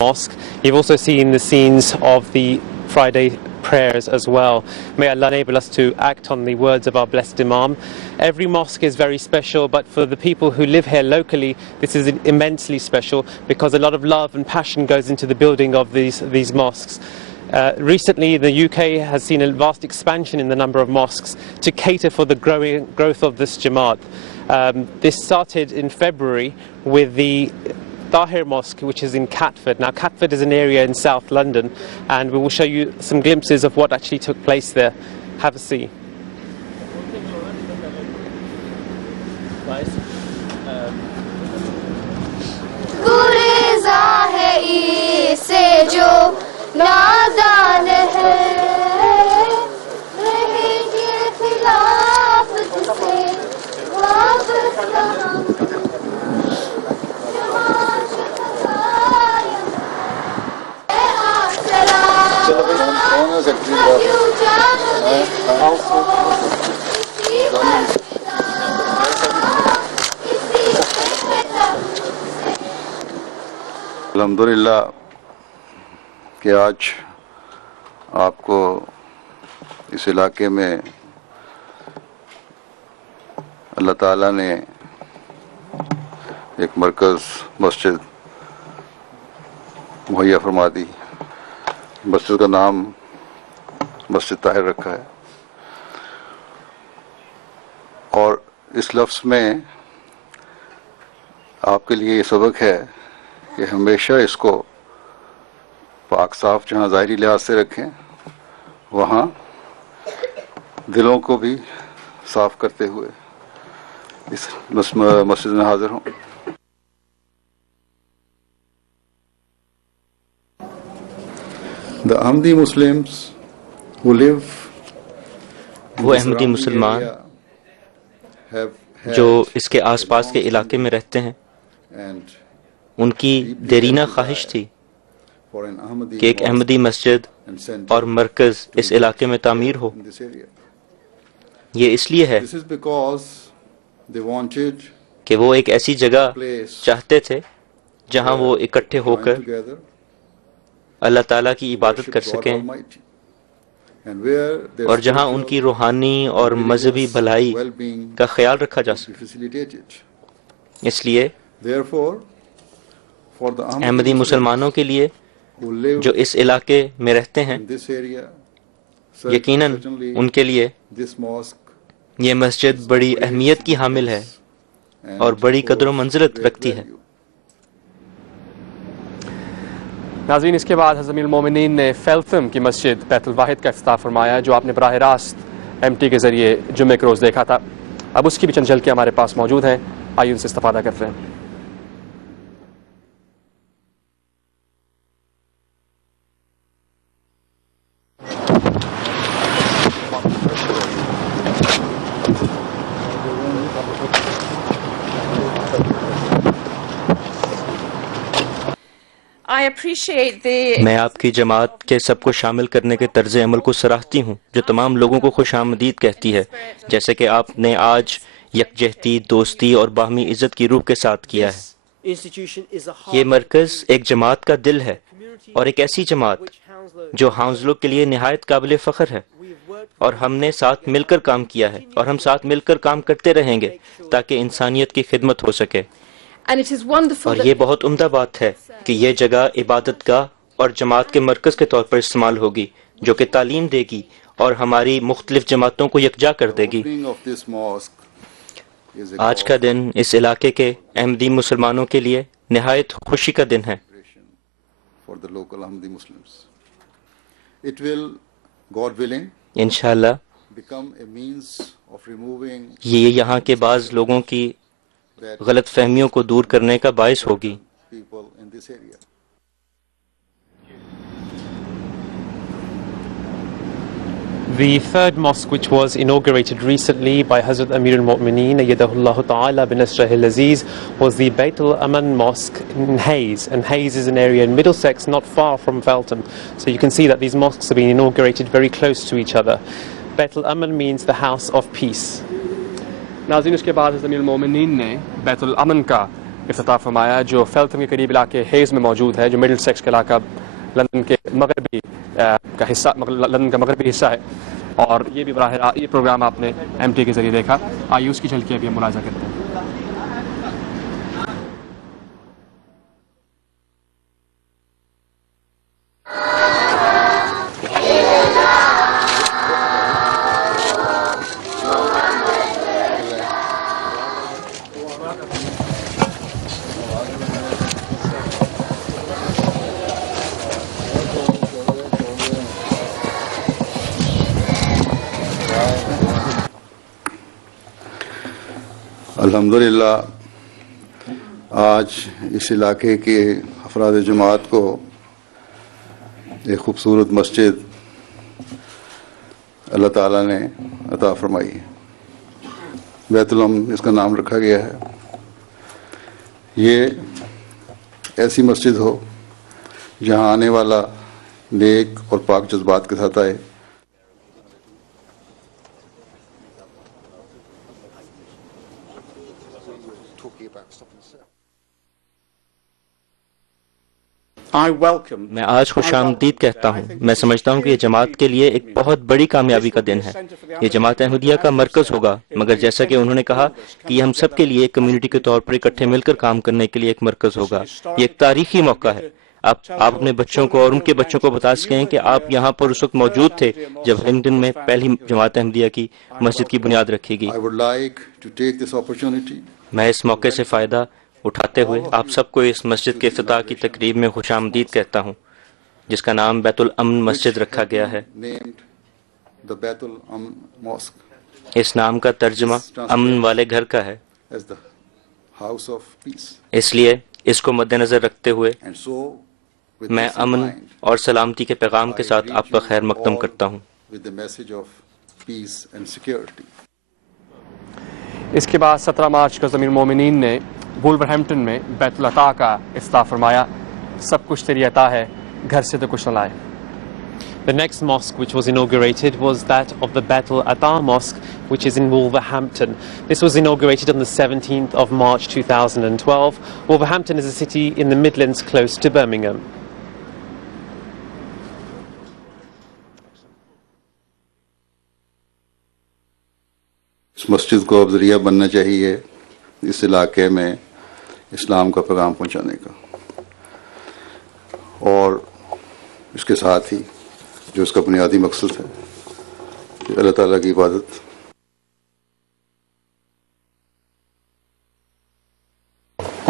Mosque. You've also seen the scenes of the Friday prayers as well. May Allah enable us to act on the words of our blessed Imam. Every mosque is very special, but for the people who live here locally, this is immensely special because a lot of love and passion goes into the building of these mosques. Recently, the UK has seen a vast expansion in the number of mosques to cater for the growth of this Jamaat. This started in February with the Tahir Mosque, which is in Catford. Now, Catford is an area in South London, and we will show you some glimpses of what actually took place there. Have a see. الحمدللہ کہ آج آپ کو اس علاقے میں اللہ تعالیٰ نے ایک مرکز مسجد مہیا فرما دی. مسجد کا نام مسجد طاہر رکھا ہے، اور اس لفظ میں آپ کے لیے یہ سبق ہے کہ ہمیشہ اس کو پاک صاف جہاں ظاہری لحاظ سے رکھیں، وہاں دلوں کو بھی صاف کرتے ہوئے اس مسجد میں حاضر ہوں. The Ahmadi Muslims who live وہ احمدی مسلمان جو اس کے آس پاس کے علاقے میں رہتے ہیں، ان کی دیرینہ خواہش تھی کہ ایک احمدی مسجد اور مرکز اس علاقے میں تعمیر ہو. یہ اس لیے ہے کہ وہ ایک ایسی جگہ چاہتے تھے جہاں وہ اکٹھے ہو کر اللہ تعالیٰ کی عبادت کر سکیں، اور جہاں ان کی روحانی اور مذہبی بھلائی کا خیال رکھا جا سکے. اس لیے احمدی مسلمانوں کے لیے جو اس علاقے میں رہتے ہیں، یقیناً ان کے لیے یہ مسجد بڑی اہمیت کی حامل ہے اور بڑی قدر و منزلت رکھتی ہے. ناظرین، اس کے بعد حضرت امیر المومنین نے فیلتھم کی مسجد بیت الواحد کا افتتاح فرمایا، جو آپ نے براہ راست MT کے ذریعے جمعے کے روز دیکھا تھا. اب اس کی بھی چند جھلکیاں ہمارے پاس موجود ہیں، آئیے ان سے استفادہ کرتے ہیں. میں آپ کی جماعت کے سب کو شامل کرنے کے طرز عمل کو سراہتی ہوں، جو تمام لوگوں کو خوش آمدید کہتی ہے، جیسے کہ آپ نے آج یکجہتی، دوستی اور باہمی عزت کی روح کے ساتھ کیا ہے. یہ مرکز ایک جماعت کا دل ہے، اور ایک ایسی جماعت جو ہاؤنزلوں کے لیے نہایت قابل فخر ہے. اور ہم نے ساتھ مل کر کام کیا ہے، اور ہم ساتھ مل کر کام کرتے رہیں گے تاکہ انسانیت کی خدمت ہو سکے. اور یہ بہت عمدہ بات ہے کہ یہ جگہ عبادت گاہ اور جماعت کے مرکز کے طور پر استعمال ہوگی، جو کہ تعلیم دے گی اور ہماری مختلف جماعتوں کو یکجا کر دے گی. آج کا دن اس علاقے کے احمدی مسلمانوں کے لیے نہایت خوشی کا دن ہے. انشاءاللہ یہ یہاں کے بعض لوگوں کی غلط فہمیوں کو دور کرنے کا باعث ہوگی. The third mosque, which was inaugurated recently by Hazrat Amir al-Mu'mineen Ayyadahullah Ta'ala bin Nasrihil Aziz, was the Bayt al-Aman Mosque in Hayes. And Hayes is an area in Middlesex, not far from Feltham. So you can see that these mosques have been inaugurated very close to each other. Bayt al-Aman means the house of peace. ناظرین، اس کے بعد حضرت امیر المومنین نے بیت الامن کا افتتاح فرمایا جو فیلتھم کے قریب علاقے ہیز میں موجود ہے، جو مڈل سیکس کا علاقہ لندن کے مغربی کا حصہ، لندن کا مغربی حصہ ہے، اور یہ بھی براہ راست یہ پروگرام آپ نے ایم ٹی کے ذریعے دیکھا. آئیے اس کی جھلکی ابھی ہم ملاحظہ کرتے ہیں. الحمدللہ آج اس علاقے کے افراد جماعت کو ایک خوبصورت مسجد اللہ تعالیٰ نے عطا فرمائی ہے. بیت الامن اس کا نام رکھا گیا ہے. یہ ایسی مسجد ہو جہاں آنے والا نیک اور پاک جذبات کے ساتھ آئے. میں آج خوش آمدید کہتا ہوں. میں سمجھتا ہوں کہ یہ جماعت کے لیے ایک بہت بڑی کامیابی کا دن ہے. یہ جماعت احمدیہ کا مرکز ہوگا، مگر جیسا کہ انہوں نے کہا کہ یہ ہم سب کے لیے ایک کمیونٹی کے طور پر اکٹھے مل کر کام کرنے کے لیے ایک مرکز ہوگا. یہ ایک تاریخی موقع ہے. آپ اپنے بچوں کو اور ان کے بچوں کو بتا سکیں کہ آپ یہاں پر اس وقت موجود تھے جب لنڈن میں پہلی جماعت احمدیہ کی مسجد کی بنیاد رکھی گئی. میں اس موقع سے فائدہ اٹھاتے ہوئے آپ سب کو اس مسجد کے افتتاح کی تقریب میں خوش آمدید کہتا ہوں، جس کا نام بیت الامن مسجد رکھا گیا ہے. اس نام کا ترجمہ امن والے گھر کا ہے. اس لیے اس کو مد نظر رکھتے ہوئے میں امن اور سلامتی کے پیغام کے ساتھ آپ کا خیر مقدم کرتا ہوں. اس کے بعد 17 مارچ کو ضمیر مومنین نے وولورہمپٹن میں بیت العطا کا افتتاح فرمایا. سب کچھ تیری عطا ہے، گھر سے تو کچھ نہ لائے. The next mosque which was inaugurated was that of the Baitul Ata Mosque, which is in Wolverhampton. This was inaugurated on the 17th of March 2012. Wolverhampton is a city in the Midlands close to Birmingham. اس مسجد کو اب ذریعہ بننا چاہیے اس علاقے میں اسلام کا پیغام پہنچانے کا، اور اس کے ساتھ ہی جو اس کا بنیادی مقصد ہے کہ اللہ تعالیٰ کی عبادت.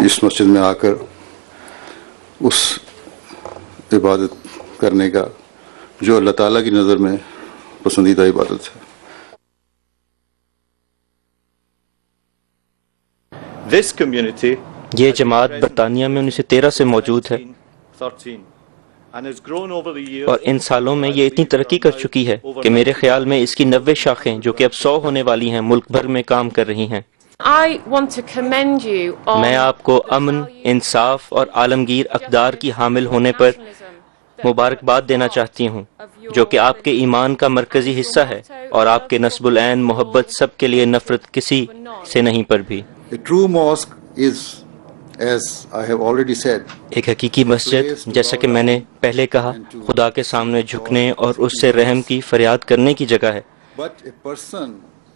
اس مسجد میں آ کر اس عبادت کرنے کا جو اللہ تعالیٰ کی نظر میں پسندیدہ عبادت ہے. یہ جماعت برطانیہ میں 1913 سے موجود ہے، اور ان سالوں میں یہ اتنی ترقی کر چکی ہے کہ میرے خیال میں اس کی 90 شاخیں جو کہ اب 100 ہونے والی ہیں ملک بھر میں کام کر رہی ہیں. میں آپ کو امن، انصاف اور عالمگیر اقدار کی حامل ہونے پر مبارکباد دینا چاہتی ہوں، جو کہ آپ کے ایمان کا مرکزی حصہ ہے، اور آپ کے نصب العین محبت سب کے لیے، نفرت کسی سے نہیں پر بھی. A true mosque is, as I have already said, ایک حقیقی مسجد، جیسا کہ میں نے پہلے کہا، خدا کے سامنے جھکنے اور اس سے رحم کی فریاد کرنے کی جگہ ہے. but a person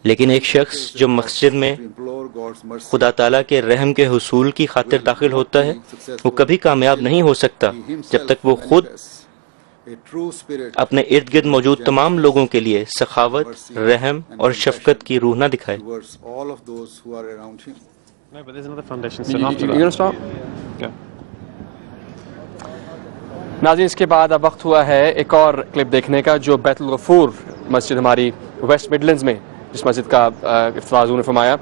لیکن ایک شخص جو مسجد میں implore God's mercy, خدا تعالیٰ کے رحم کے حصول کی خاطر داخل ہوتا ہے، وہ کبھی کامیاب نہیں ہو سکتا جب تک وہ خود a true spirit اپنے ارد گرد موجود تمام لوگوں کے لیے سخاوت، رحم اور شفقت کی روح نہ دکھائے. towards all of those who are around him. No, but there's another foundation stone after You that. gonna stop? Okay. ناظرین، اس کے بعد اب وقت ہوا ہے ایک اور کلپ دیکھنے کا جو بیت الغفور مسجد ہماری ویسٹ مڈلینڈز میں جس مسجد کا افتتاح حضور نے فرمایا،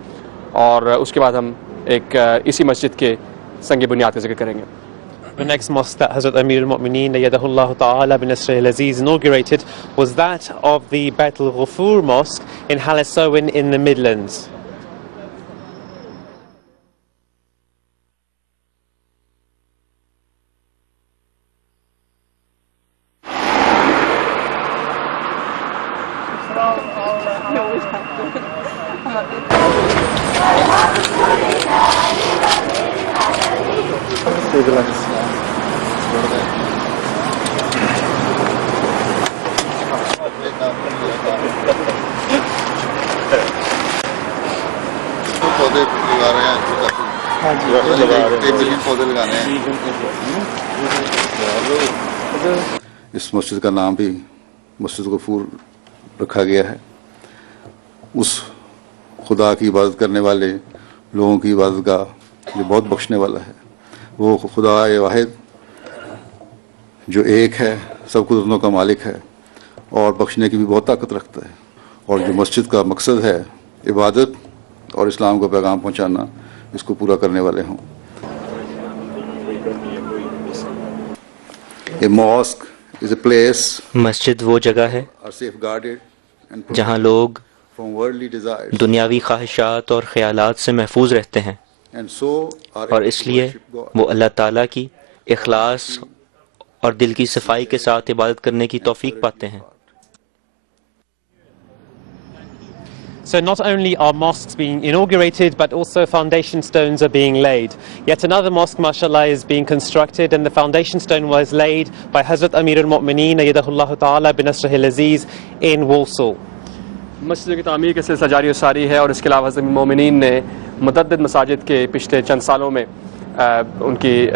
اور اس کے بعد ہم ایک اسی مسجد کے سنگ بنیاد کا ذکر کریں گے. The next mosque that Hazrat Amir al-Mu'mineen Ayyadahullah Ta'ala bin Nasr al-Aziz inaugurated was that of the Baitul Ghafur Mosque in Halesowen in the Midlands. پودے لگا رہے ہیں پودے لگانے ہیں. اس مسجد کا نام بھی مسجد غفور رکھا گیا ہے. اس خدا کی عبادت کرنے والے لوگوں کی عبادت گاہ جو بہت بخشنے والا ہے. وہ خدا واحد جو ایک ہے، سب قدرتوں کا مالک ہے اور بخشنے کی بھی بہت طاقت رکھتا ہے. اور جو مسجد کا مقصد ہے عبادت اور اسلام کا پیغام پہنچانا، اس کو پورا کرنے والے ہوں. A mosque is a place مسجد وہ جگہ ہے are safeguarded and جہاں لوگ from worldly desires دنیاوی خواہشات اور خیالات سے محفوظ رہتے ہیں، and so are اور able اس to لیے worship God. وہ اللہ تعالیٰ کی اخلاص اور دل کی صفائی کے ساتھ عبادت کرنے کی توفیق پاتے ہیں. So not only are mosques being inaugurated, but also foundation stones are being laid. Yet another mosque, mashallah, is being constructed, and the foundation stone was laid by Hazrat Amir al-Mu'mineen ayyadahullah ta'ala bin Nasrih al-Aziz in Warsaw. مسجد کی تعمیر کا سلسلہ جاری و ساری ہے، اور اس کے علاوہ حضرت مومنین نے متعدد مساجد کے پچھلے چند سالوں میں ان کی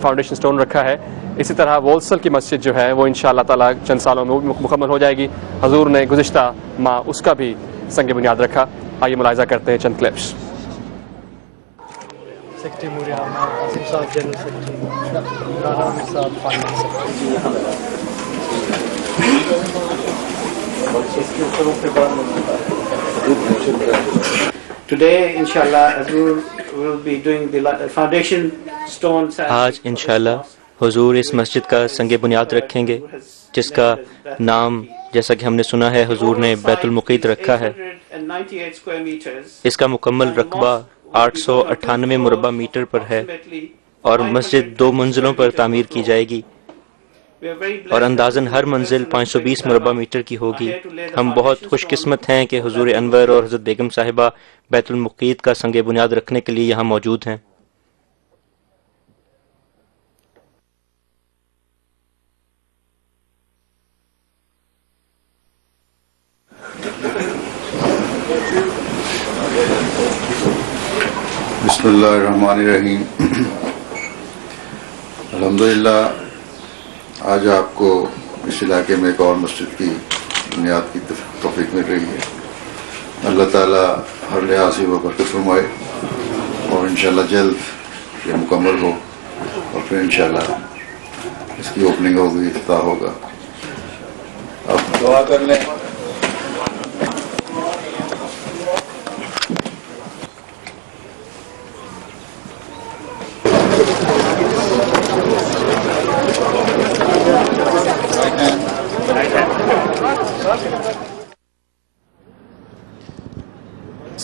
فاؤنڈیشن سٹون رکھا ہے. اسی طرح وولسل کی مسجد جو ہے وہ انشاءاللہ تعالیٰ چند سالوں میں مکمل ہو جائے گی. حضور نے گزشتہ ماہ اس کا بھی سنگ بنیاد رکھا. آئیے ملاحظہ کرتے ہیں چند clips. Today, inshallah, Hazur will be doing the foundation stones. آج انشاءاللہ حضور اس مسجد کا سنگ بنیاد رکھیں گے، جس کا نام جیسا کہ ہم نے سنا ہے حضور نے بیت المقیت رکھا ہے. اس کا مکمل رقبہ 898 مربع میٹر پر ہے، اور مسجد 2 منزلوں پر تعمیر کی جائے گی، اور اندازاً ہر منزل 520 مربع میٹر کی ہوگی. ہم بہت خوش قسمت ہیں کہ حضور انور اور حضرت بیگم صاحبہ بیت المقیت کا سنگ بنیاد رکھنے کے لیے یہاں موجود ہیں. بسم اللہ الرحمن الرحیم. الحمدللہ آج آپ کو اس علاقے میں ایک اور مسجد کی بنیاد کی توفیق مل رہی ہے. اللہ تعالیٰ ہر لحاظ سے وہ برکت فرمائے، اور انشاءاللہ جلد یہ مکمل ہو، اور پھر انشاءاللہ اس کی اوپننگ ہوگی، افتتاح ہوگا. آپ دعا کر لیں.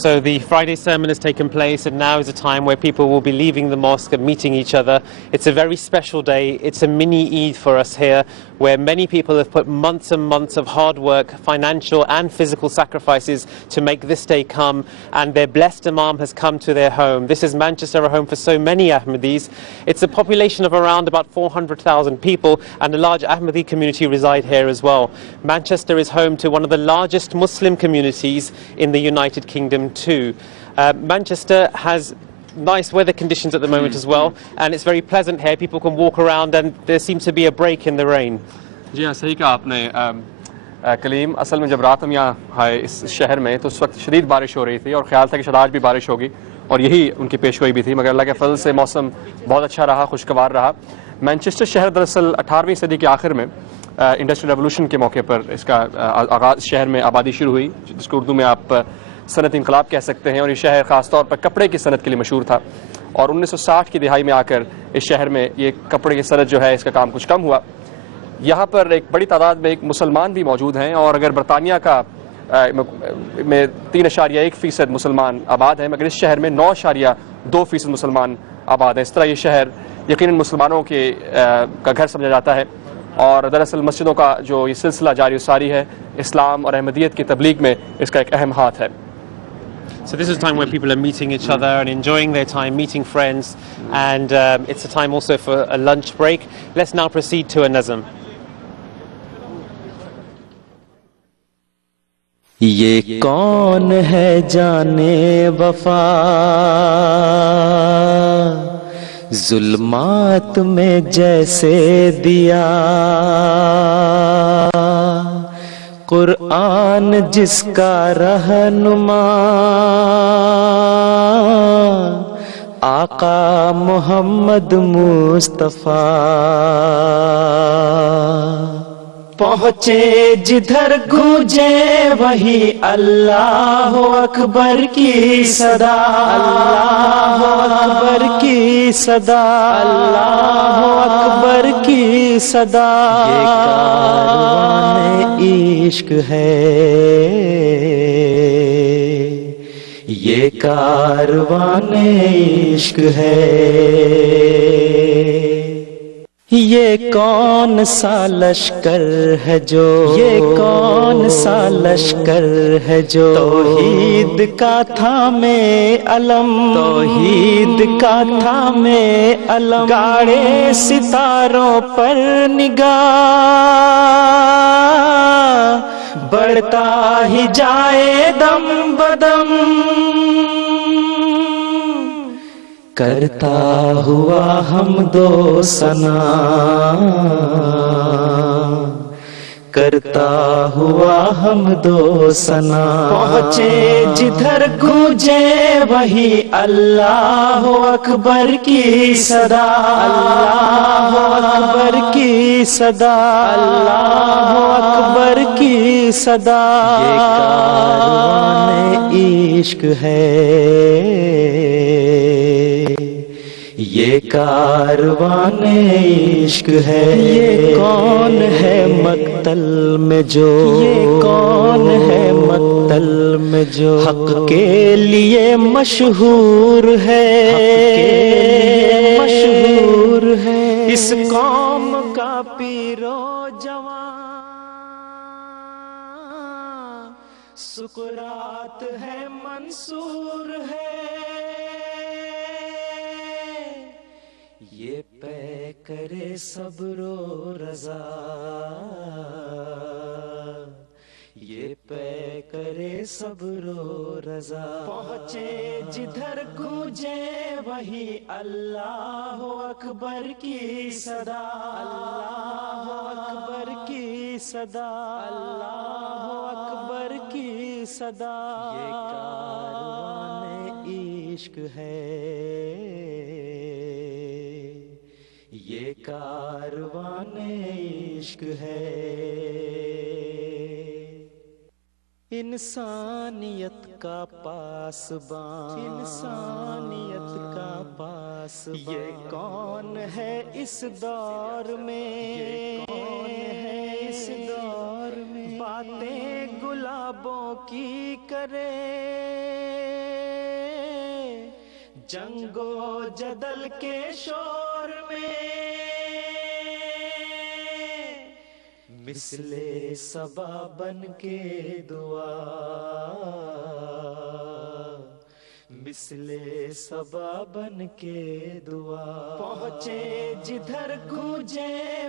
So the Friday sermon has taken place, and now is a time where people will be leaving the mosque and meeting each other. It's a very special day. It's a mini Eid for us here, where many people have put months and months of hard work, financial and physical sacrifices to make this day come, and their blessed Imam has come to their home. This is Manchester, a home for so many Ahmadis. It's a population of around about 400,000 people, and a large Ahmadi community reside here as well. Manchester is home to one of the largest Muslim communities in the United Kingdom too. Manchester has nice weather conditions at the moment as well, and it's very pleasant here. People can walk around, and there seems to be a break in the rain. جی ہاں، صحیح کہا آپ نے کلیم. اصل میں جب رات ہم یہاں آئے اس شہر میں تو اس وقت شدید بارش ہو رہی تھی، اور خیال تھا کہ شاید آج بھی بارش ہوگی، اور یہی ان کی پیشگوئی بھی تھی، مگر اللہ کے فضل سے موسم بہت اچھا رہا، خوشگوار رہا. مینچسٹر شہر دراصل 18ویں صدی کے آخر میں انڈسٹریل ریولوشن کے موقع پر اس کا آغاز شہر میں آبادی شروع ہوئی، جس کو اردو میں آپ صنعتی انقلاب کہہ سکتے ہیں. اور یہ شہر خاص طور پر کپڑے کی صنعت کے لیے مشہور تھا، اور 1960 کی دہائی میں آ کر اس شہر میں یہ کپڑے کی صنعت جو ہے اس کا کام کچھ کم ہوا. یہاں پر ایک بڑی تعداد میں ایک مسلمان بھی موجود ہیں، اور اگر برطانیہ کا میں 3.1% مسلمان آباد ہیں، مگر اس شہر میں 9.2% مسلمان آباد ہیں. اس طرح یہ شہر یقیناً مسلمانوں کا گھر سمجھا جاتا ہے، اور دراصل مسجدوں کا جو یہ سلسلہ جاری و ساری ہے اسلام اور احمدیت کی تبلیغ میں اس کا ایک اہم ہاتھ ہے. So this is a time where people are meeting each other and enjoying their time, meeting friends, and it's a time also for a lunch break. Let's now proceed to a nazm. یہ کون ہے جانے وفا ظلمات میں جیسے دیا قرآن جس کا رہنما آقا محمد مصطفیٰ پہنچے جدھر گونجے وہی اللہ اکبر کی صدا اللہ اکبر کی صدا اللہ اکبر کی صدا یہ کاروان عشق ہے یہ کاروان عشق ہے یہ کون سا لشکر ہے جو یہ کون سا لشکر ہے جو توحید کا تھامے علم توحید کا تھامے علم گاڑے ستاروں پر نگاہ بڑھتا ہی جائے دم بدم کرتا ہوا حمد و ثنا کرتا ہوا حمد و ثنا پہنچے جدھر گونجے وہی اللہ اکبر کی صدا اللہ اکبر کی صدا اللہ اکبر کی صدا یہ کاروان عشق ہے یہ کاروان عشق ہے یہ کون ہے مقتل میں جو یہ کون ہے مقتل میں جو حق کے لیے مشہور ہے مشہور ہے اس قوم کا پیرو جوان سکرات ہے منصور ہے یہ پے کرے صبر و رضا یہ پے کرے صبر و رضا پہنچے جدھر گونجے وہی اللہ اکبر کی صدا اللہ اکبر کی صدا اللہ اکبر کی صدا یہ کاروان عشق ہے یہ کاروان عشق ہے انسانیت کا پاسبان انسانیت کا پاسبان یہ کون ہے اس دور میں یہ کون ہے اس دور میں باتیں گلابوں کی کرے جنگ و جدل کے شور میں مثل صبا بن کے دعا مثل صبا بن کے دعا پہنچے جدھر گونجے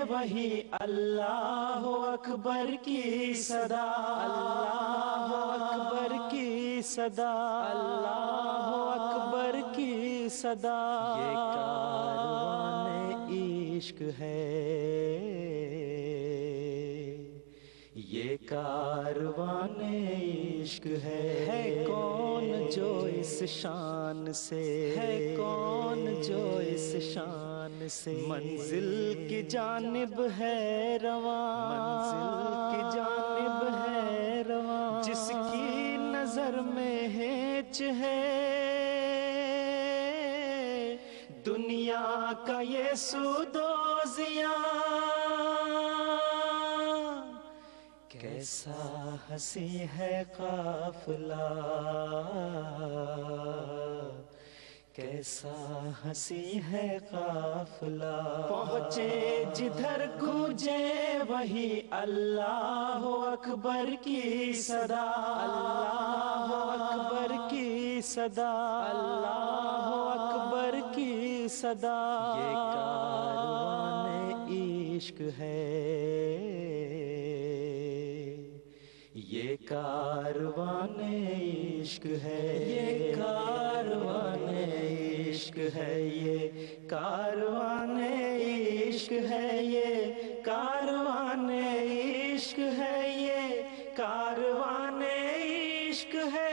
وہی اللہ اکبر کی صدا اللہ اکبر کی صدا اللہ اکبر کی صدا یہ کاروان عشق ہے یہ کاروان عشق ہے کون جو اس شان سے ہے کون جو اس شان سے منزل کی جانب ہے رواں منزل کی جانب ہے رواں جس کی نظر میں ہیچ ہے دنیا کا یہ سود و زیاں کیسا ہنسی ہے قافلہ کیسا ہنسی ہے قافلہ پہنچے جدھر گونجے وہی اللہ اکبر کی صدا اللہ اکبر کی صدا، اللہ اکبر کی صدا، یہ کاروان عشق ہے، یہ کاروان عشق ہے، یہ کاروان عشق ہے، یہ کاروان عشق ہے، یہ کاروان عشق ہے، یہ کاروان عشق ہے۔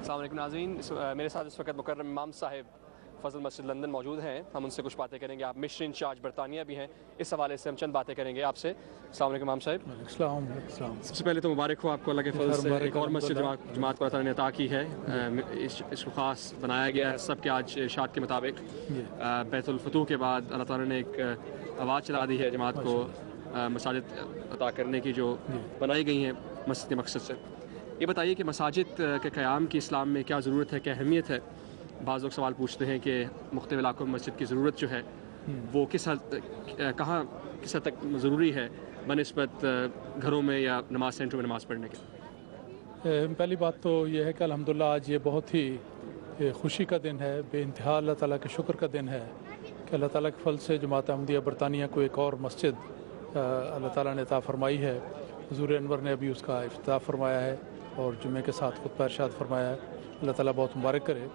السلام علیکم ناظرین، میرے ساتھ اس وقت مکرم امام صاحب فضل مسجد لندن موجود ہیں، ہم ان سے کچھ باتیں کریں گے۔ آپ مشن انچارج برطانیہ بھی ہیں، اس حوالے سے ہم چند باتیں کریں گے آپ سے۔ السلام علیکم امام صاحب۔ السلام۔ سب سے پہلے تو مبارک ہو آپ کو اللہ کے فضل سے، ایک اور مسجد جماعت کو اللہ تعالیٰ نے عطا کی ہے، اس کو خاص بنایا گیا ہے سب کے آج ارشاد کے مطابق۔ بیت الفتوح کے بعد اللہ تعالیٰ نے ایک آواز چلا دی ہے جماعت کو مساجد عطا کرنے کی جو بنائی گئی ہیں مسجد کے مقصد سے۔ یہ بتائیے کہ مساجد کے قیام کی اسلام میں کیا ضرورت ہے، کیا اہمیت ہے؟ بعض لوگ سوال پوچھتے ہیں کہ مختلف علاقوں میں مسجد کی ضرورت جو ہے وہ کس حد تک ضروری ہے بنسبت گھروں میں یا نماز سینٹروں میں نماز پڑھنے کے؟ پہلی بات تو یہ ہے کہ الحمدللہ آج یہ بہت ہی خوشی کا دن ہے، بے انتہا اللہ تعالیٰ کے شکر کا دن ہے کہ اللہ تعالیٰ کے فضل سے جماعت احمدیہ برطانیہ کو ایک اور مسجد اللہ تعالیٰ نے عطا فرمائی ہے۔ حضور انور نے ابھی اس کا افتتاح فرمایا ہے اور جمعے کے ساتھ خطبہ ارشاد فرمایا ہے، اللہ تعالیٰ بہت مبارک کرے۔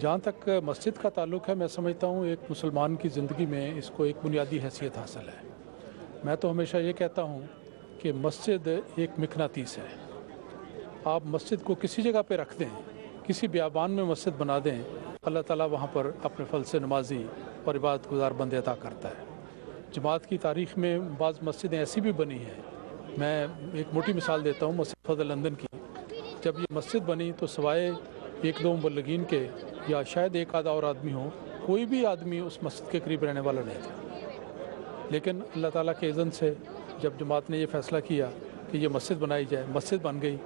جہاں تک مسجد کا تعلق ہے، میں سمجھتا ہوں ایک مسلمان کی زندگی میں اس کو ایک بنیادی حیثیت حاصل ہے۔ میں تو ہمیشہ یہ کہتا ہوں کہ مسجد ایک مقناطیس ہے۔ آپ مسجد کو کسی جگہ پہ رکھ دیں، کسی بیابان میں مسجد بنا دیں، اللہ تعالیٰ وہاں پر اپنے فضل سے نمازی اور عبادت گزار بندے عطا کرتا ہے۔ جماعت کی تاریخ میں بعض مسجدیں ایسی بھی بنی ہیں، میں ایک موٹی مثال دیتا ہوں مسجد فضل لندن کی۔ جب یہ مسجد بنی تو سوائے ایک دو مبلغین کے یا شاید ایک آدھا اور آدمی ہو، کوئی بھی آدمی اس مسجد کے قریب رہنے والا نہیں تھا۔ لیکن اللہ تعالیٰ کے اذن سے جب جماعت نے یہ فیصلہ کیا کہ یہ مسجد بنائی جائے، مسجد بن گئی۔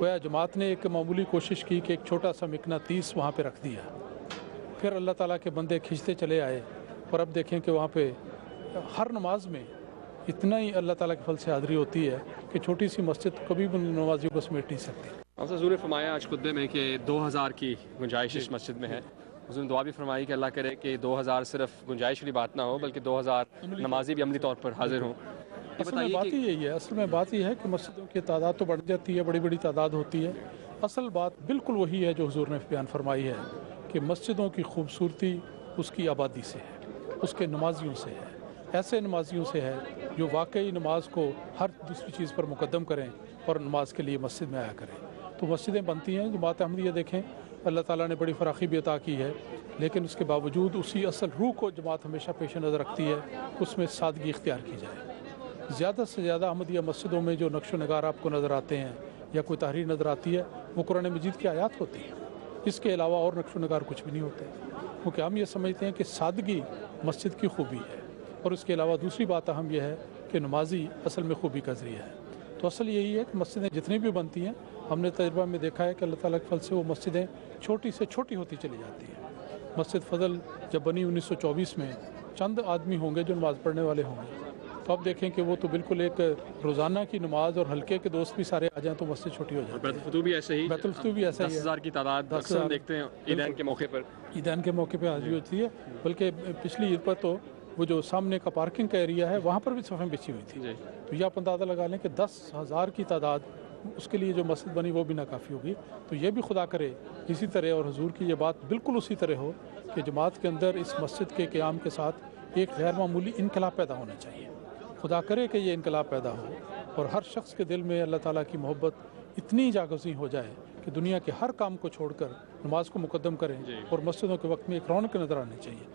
گویا جماعت نے ایک معمولی کوشش کی کہ ایک چھوٹا سا مقناطیس وہاں پہ رکھ دیا، پھر اللہ تعالیٰ کے بندے کھنچتے چلے آئے، اور اب دیکھیں کہ وہاں پہ ہر نماز میں اتنا ہی اللہ تعالیٰ کے فضل سے حاضری ہوتی ہے کہ چھوٹی سی مسجد کبھی بھی نمازیوں کو سمیٹ نہیں سکتی۔ آپ سے حضور نے فرمایا آج خطبے میں کہ 2000 کی گنجائش اس مسجد میں ہے۔ حضور نے دعا بھی فرمائی کہ اللہ کرے کہ 2000 صرف گنجائش والی بات نہ ہو بلکہ 2000 نمازی بھی عملی طور پر حاضر ہوں۔ اصل میں بات ہی یہی ہے، اصل میں بات یہ ہے کہ مسجدوں کی تعداد تو بڑھ جاتی ہے، بڑی بڑی تعداد ہوتی ہے۔ اصل بات بالکل وہی ہے جو حضور نے بیان فرمائی ہے کہ مسجدوں کی خوبصورتی اس کی آبادی سے ہے، اس کے نمازیوں سے ہے، ایسے نمازیوں سے ہے جو واقعی نماز کو ہر دوسری چیز پر مقدم کریں اور نماز کے لیے مسجد میں آیا کریں۔ تو مسجدیں بنتی ہیں، جماعت احمدیہ دیکھیں اللہ تعالیٰ نے بڑی فراخی بھی عطا کی ہے، لیکن اس کے باوجود اسی اصل روح کو جماعت ہمیشہ پیش نظر رکھتی ہے، اس میں سادگی اختیار کی جائے۔ زیادہ سے زیادہ احمدیہ مسجدوں میں جو نقش و نگار آپ کو نظر آتے ہیں یا کوئی تحریر نظر آتی ہے وہ قرآن مجید کی آیات ہوتی ہے، اس کے علاوہ اور نقش و نگار کچھ بھی نہیں ہوتے، کیونکہ ہم یہ سمجھتے ہیں کہ سادگی مسجد کی خوبی ہے، اور اس کے علاوہ دوسری بات اہم یہ ہے کہ نمازی اصل میں خوبی کا ذریعہ ہے۔ تو اصل یہی ہے کہ مسجدیں جتنی بھی بنتی ہیں، ہم نے تجربہ میں دیکھا ہے کہ اللہ تعالیٰ کے فضل سے وہ مسجدیں چھوٹی سے چھوٹی ہوتی چلی جاتی ہیں۔ مسجد فضل جب بنی 1924 میں چند آدمی ہوں گے جو نماز پڑھنے والے ہوں گے، تو اب دیکھیں کہ وہ تو بالکل ایک روزانہ کی نماز اور ہلکے کے دوست بھی سارے آ جائیں تو مسجد چھوٹی ہو جاتی ہے۔ بیت الفتوح بھی ایسے ہی، بیت الفتوح بھی ایسا ہی ہے، 10,000 کی تعداد اکثر دیکھتے ہیں عیدین کے موقع پر، عیدین کے موقع پہ حاضری ہوتی ہے، بلکہ پچھلی عید پر تو وہ جو سامنے کا پارکنگ کا ایریا ہے وہاں پر بھی صفیں بچھی ہوئی تھی۔ تو یہ آپ اندازہ لگا لیں کہ 10,000 کی تعداد اس کے لیے جو مسجد بنی وہ بھی ناکافی ہوگی۔ تو یہ بھی خدا کرے اسی طرح، اور حضور کی یہ بات بالکل اسی طرح ہو کہ جماعت کے اندر اس مسجد کے قیام کے ساتھ ایک غیر معمولی انقلاب پیدا ہونا چاہیے۔ خدا کرے کہ یہ انقلاب پیدا ہو اور ہر شخص کے دل میں اللہ تعالیٰ کی محبت اتنی جاگزیں ہو جائے کہ دنیا کے ہر کام کو چھوڑ کر نماز کو مقدم کریں، اور مسجدوں کے وقت میں ایک رونق نظر آنی چاہیے۔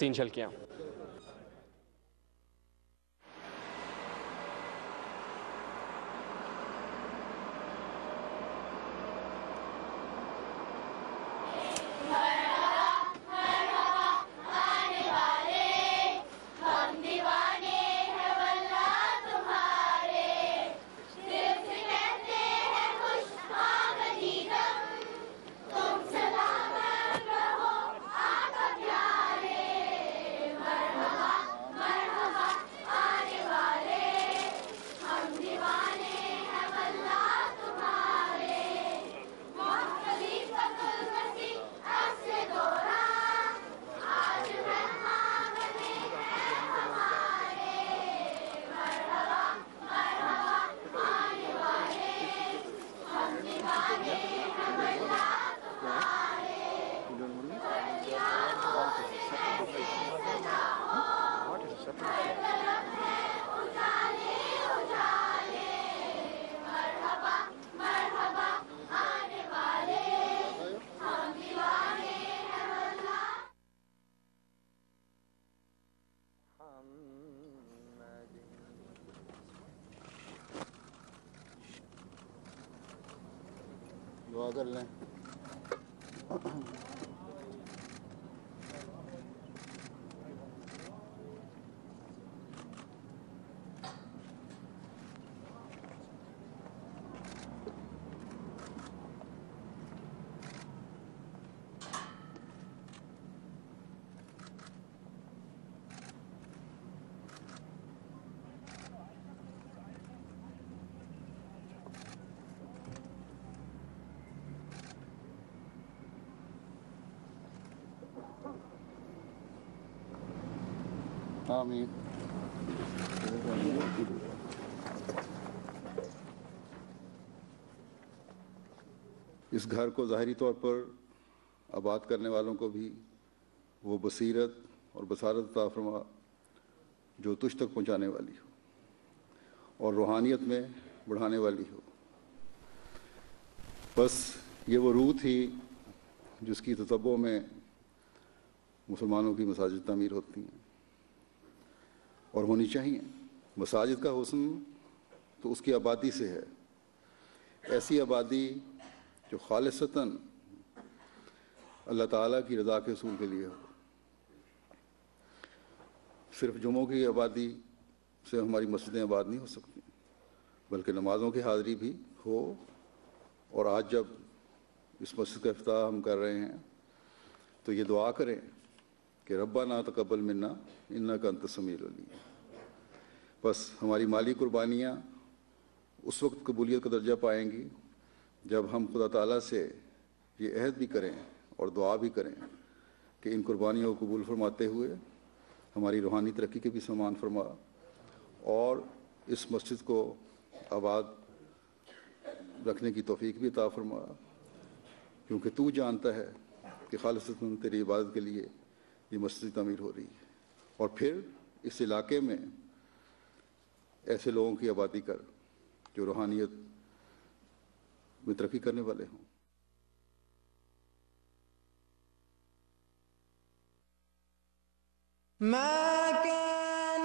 3 جھلکیاں. دعا کر لیں. آمین. اس گھر کو ظاہری طور پر آباد کرنے والوں کو بھی وہ بصیرت اور بصارت عطا فرما جو تجھ تک پہنچانے والی ہو اور روحانیت میں بڑھانے والی ہو. بس یہ وہ روح تھی جس کی تتبع میں مسلمانوں کی مساجد تعمیر ہوتی ہیں اور ہونی چاہیے. مساجد کا حسن تو اس کی آبادی سے ہے، ایسی آبادی جو خالصتاً اللہ تعالیٰ کی رضا کے حصول کے لیے ہو. صرف جمعوں کی آبادی سے ہماری مسجدیں آباد نہیں ہو سکتی، بلکہ نمازوں کی حاضری بھی ہو. اور آج جب اس مسجد کا افتتاح ہم کر رہے ہیں تو یہ دعا کریں کہ ربنا تقبل منا انک انت السمیع العلیم. بس ہماری مالی قربانیاں اس وقت قبولیت کا درجہ پائیں گی جب ہم خدا تعالیٰ سے یہ عہد بھی کریں اور دعا بھی کریں کہ ان قربانیوں کو قبول فرماتے ہوئے ہماری روحانی ترقی کے بھی سامان فرما اور اس مسجد کو آباد رکھنے کی توفیق بھی عطا فرما، کیونکہ تو جانتا ہے کہ خالصتاً تیری عبادت کے لیے یہ مسجد تعمیر ہو رہی ہے. اور پھر اس علاقے میں ایسے لوگوں کی آبادی کر جو روحانیت میں ترقی کرنے والے ہوں. ما كان